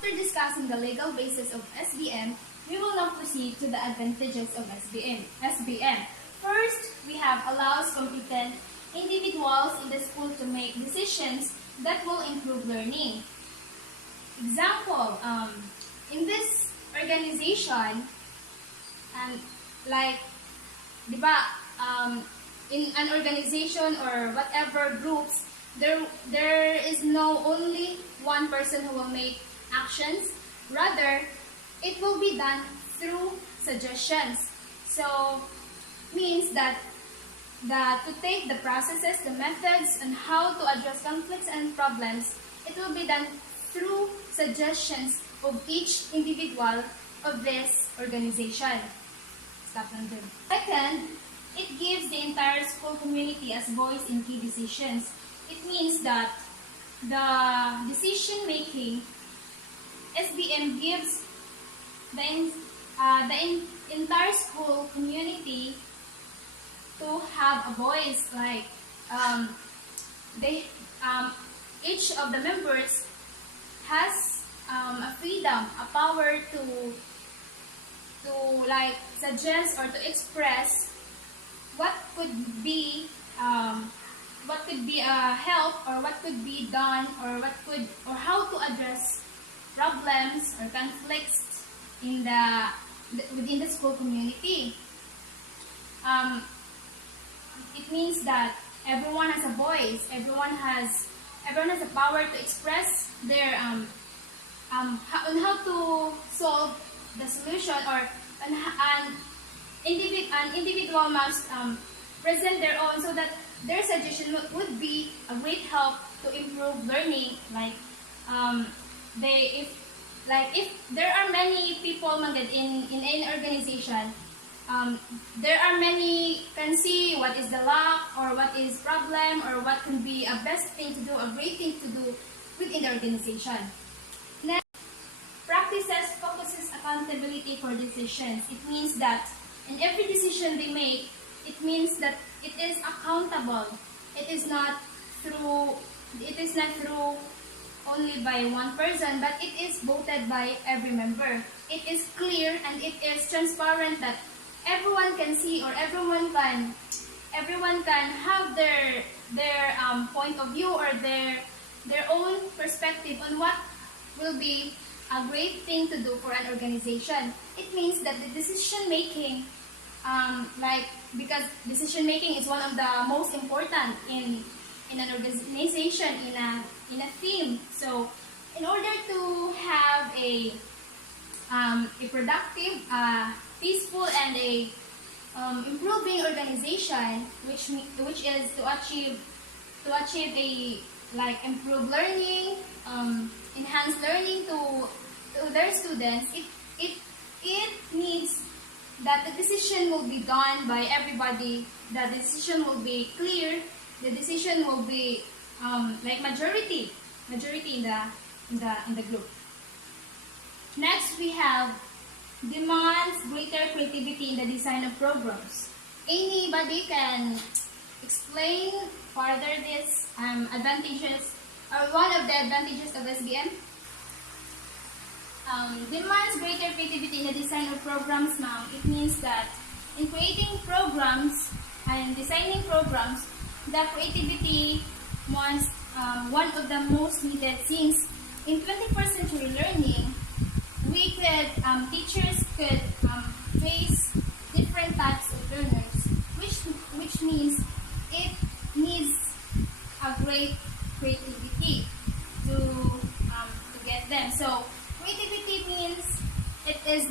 After discussing the legal basis of SBM, we will now proceed to the advantages of SBM. First, we have allows competent individuals in the school to make decisions that will improve learning. Example, in this organization, diba, in an organization or whatever groups, there is no only one person who will make actions. Rather, it will be done through suggestions. So, means that to take the processes, the methods, and how to address conflicts and problems, it will be done through suggestions of each individual of this organization. Second, it gives the entire school community as voice in key decisions. It means that the decision making, SBM gives the entire school community to have a voice. Like each of the members has a freedom, a power to like suggest or to express what could be a help, or what could be done, or how to address problems or conflicts in within the school community. It means that everyone has a voice. Everyone has a power to express their on how to solve the solution, or an individual must present their own, so that their suggestion would be a great help to improve learning. If there are many people in an organization, there are many can see what is the lack, or what is problem, or what can be a best thing to do, a great thing to do within the organization. Next, practices focuses accountability for decisions. It means that in every decision they make, it means that it is accountable. It is not through only by one person, but it is voted by every member. It is clear and it is transparent, that everyone can see, or everyone can have their point of view, or their own perspective on what will be a great thing to do for an organization. It means that the decision making, because decision making is one of the most important in an organization, in a team. So, in order to have a productive, peaceful, and a improving organization, which is to achieve a improve learning, enhance learning to their students, it needs that the decision will be done by everybody. The decision will be clear. The decision will be majority in the group. Next, we have demands greater creativity in the design of programs. Anybody can explain further this advantages, or one of the advantages of SBM? Demands greater creativity in the design of programs. Now, it means that in creating programs and designing programs, the creativity was one of the most needed, since in 21st century learning, teachers could face different types of learners, which means it needs a great creativity to get them. So creativity means it is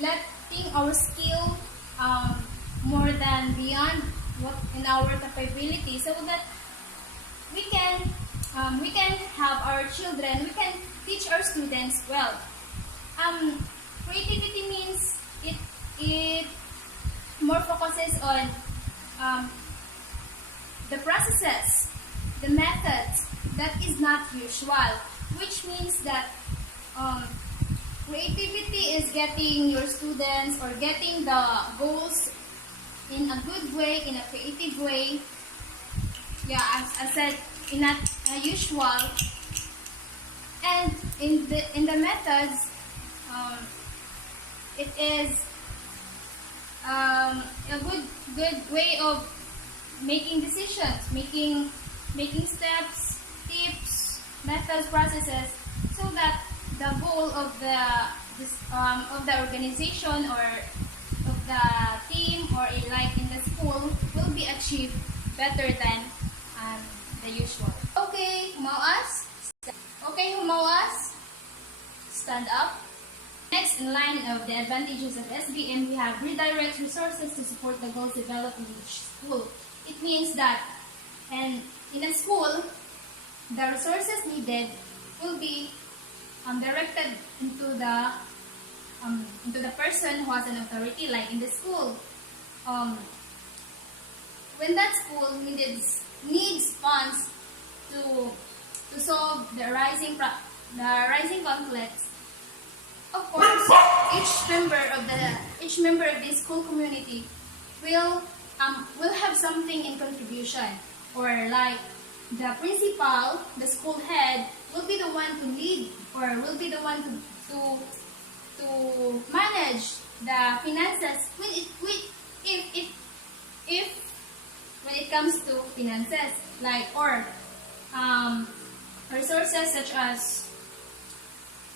letting our skill more than beyond what in our capability, so that we can have our children, we can teach our students well. Creativity means it more focuses on the processes, the methods that is not usual, which means that creativity is getting your students, or getting the goals in a good way, in a creative way. Yeah, as I said, in a usual. in the methods, it is a good way of making decisions, making steps, tips, methods, processes, so that the goal of the organization or of the team or like in the school will be achieved better than the usual. Okay, humawas. Okay, humawas. Stand up. Next in line of the advantages of SBM, we have redirect resources to support the goals developed in each school. It means that, and in a school, the resources needed will be directed into the person who has an authority, like in the school. When that school needs funds to solve the rising conflicts, of course, each member of the school community will have something in contribution, or like the principal, the school head, will be the one to lead, or will be the one to manage the finances when it comes to finances, like or resources such as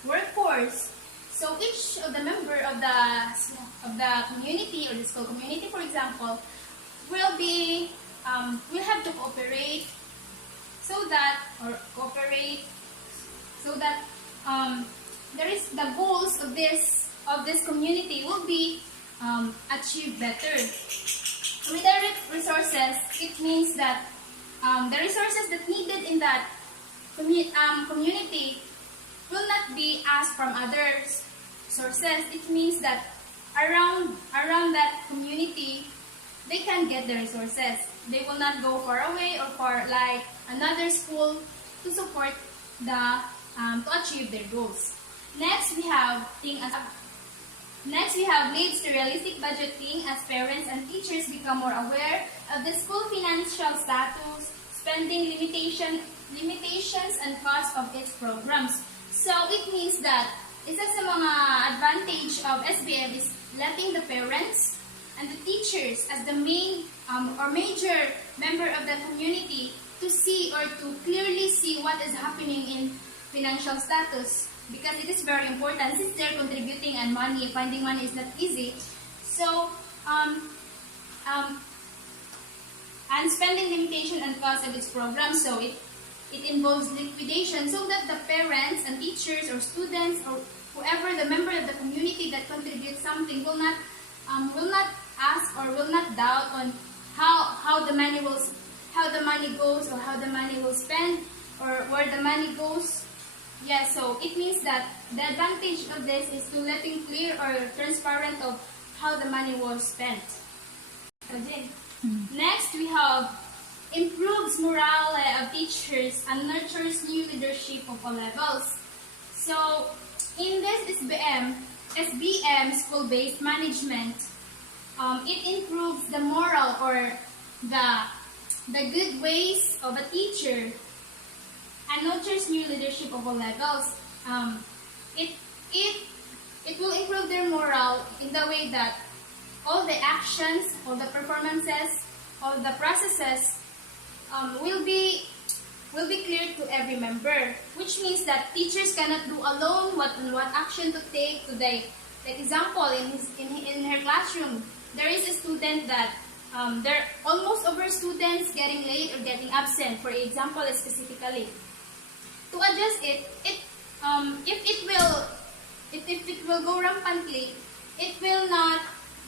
workforce. So each of the member of the community or the school community, for example, will have to cooperate so that there is the goals of this community will be achieved better. Redirect resources, it means that the resources that needed in that community will not be asked from other sources. It means that around that community, they can get the resources. They will not go far away or for like another school to support to achieve their goals. Next, we have leads to realistic budgeting as parents and teachers become more aware of the school financial status, spending limitations and costs of its programs. So it means that isa sa mga advantage of SBM is letting the parents and the teachers as the main or major member of the community to see or to clearly see what is happening in financial status, because it is very important since they're contributing, and finding money is not easy. So and spending limitation and cost of its program, so it involves liquidation, so that the parents and teachers or students or whoever the member of the community that contributes something will not ask or will not doubt on how the money goes or how the money will spend or where the money goes. Yeah, so it means that the advantage of this is to letting clear or transparent of how the money was spent. Okay. Next, we have improves morale of teachers and nurtures new leadership of all levels. So, in this SBM school-based management, it improves the moral or the good ways of a teacher and nurtures new leadership of all levels. It will improve their morale in the way that all the actions, all the performances, all the processes will be clear to every member, which means that teachers cannot do alone what action to take today. Like example, in her classroom, there is a student that there are almost over students getting late or getting absent. For example, specifically, to adjust if it will go rampantly, it will not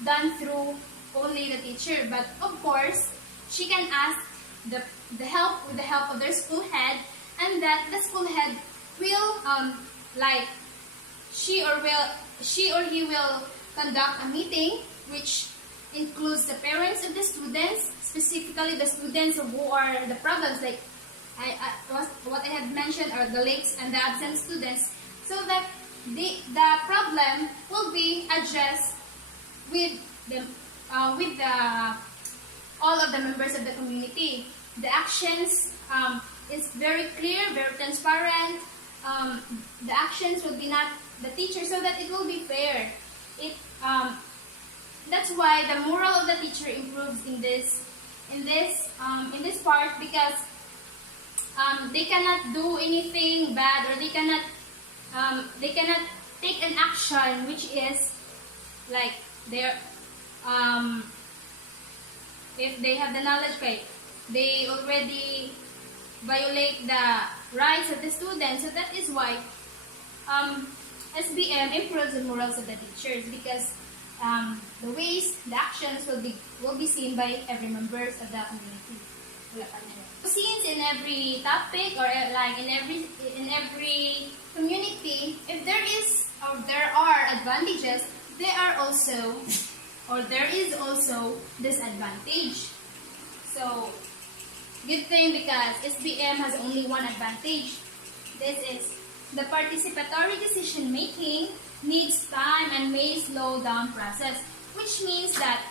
done through only the teacher, but of course she can ask the help with the help of their school head, and that the school head will like she or he will conduct a meeting which includes the parents of the students, specifically the students who are the problems, like what I had mentioned, are the late and the absent students, so that the problem will be addressed with all of the members of the community. The actions is very clear, very transparent, the actions will be not the teacher, so that it will be fair. It That's why the moral of the teacher improves in this part, because they cannot do anything bad, or they cannot take an action which is like they're if they have the knowledge, okay, they already violate the rights of the students. So that is why SBM improves the morals of the teachers, because the ways, the actions will be seen by every members of the community. Since in every topic, or like in every community, if there is or there are advantages, there is also disadvantage. So good thing, because SBM has only one advantage. This is the participatory decision making needs time and may slow down process, which means that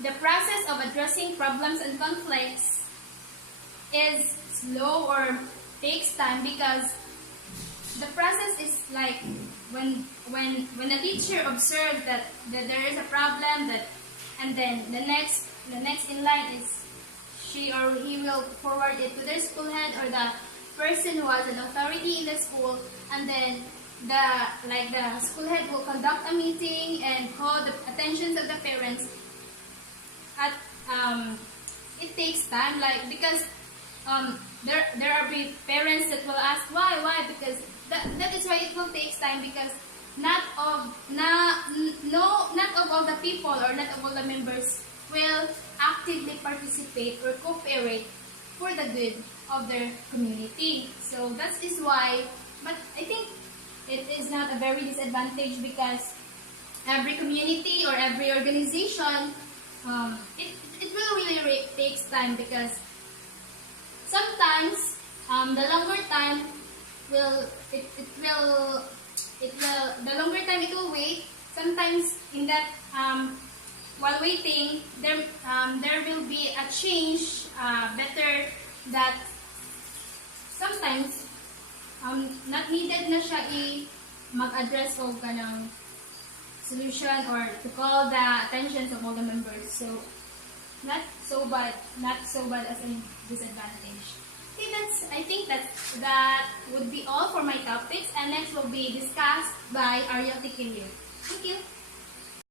the process of addressing problems and conflicts is slow or takes time, because the process is like when the teacher observes that there is a problem, and then the next in line is she or he will forward it to their school head, or the person who has an authority in the school, and then the school head will conduct a meeting and call the attention of the parents. It takes time, like, because there are parents that will ask why, because that is why it will take time, because not of all the people, or not of all the members will actively participate or cooperate for the good of their community. So that is why, but I think it is not a very disadvantage, because every community or every organization, it will really takes time, because sometimes the longer time the longer time it will wait. Sometimes in that while waiting, there will be a change, better, that sometimes not needed na siya mag-address o ganang solution, or to call the attention of all the members. So not so bad as a disadvantage. Okay, I think that would be all for my topics, and next will be discussed by Ariel Tikilio. Thank you.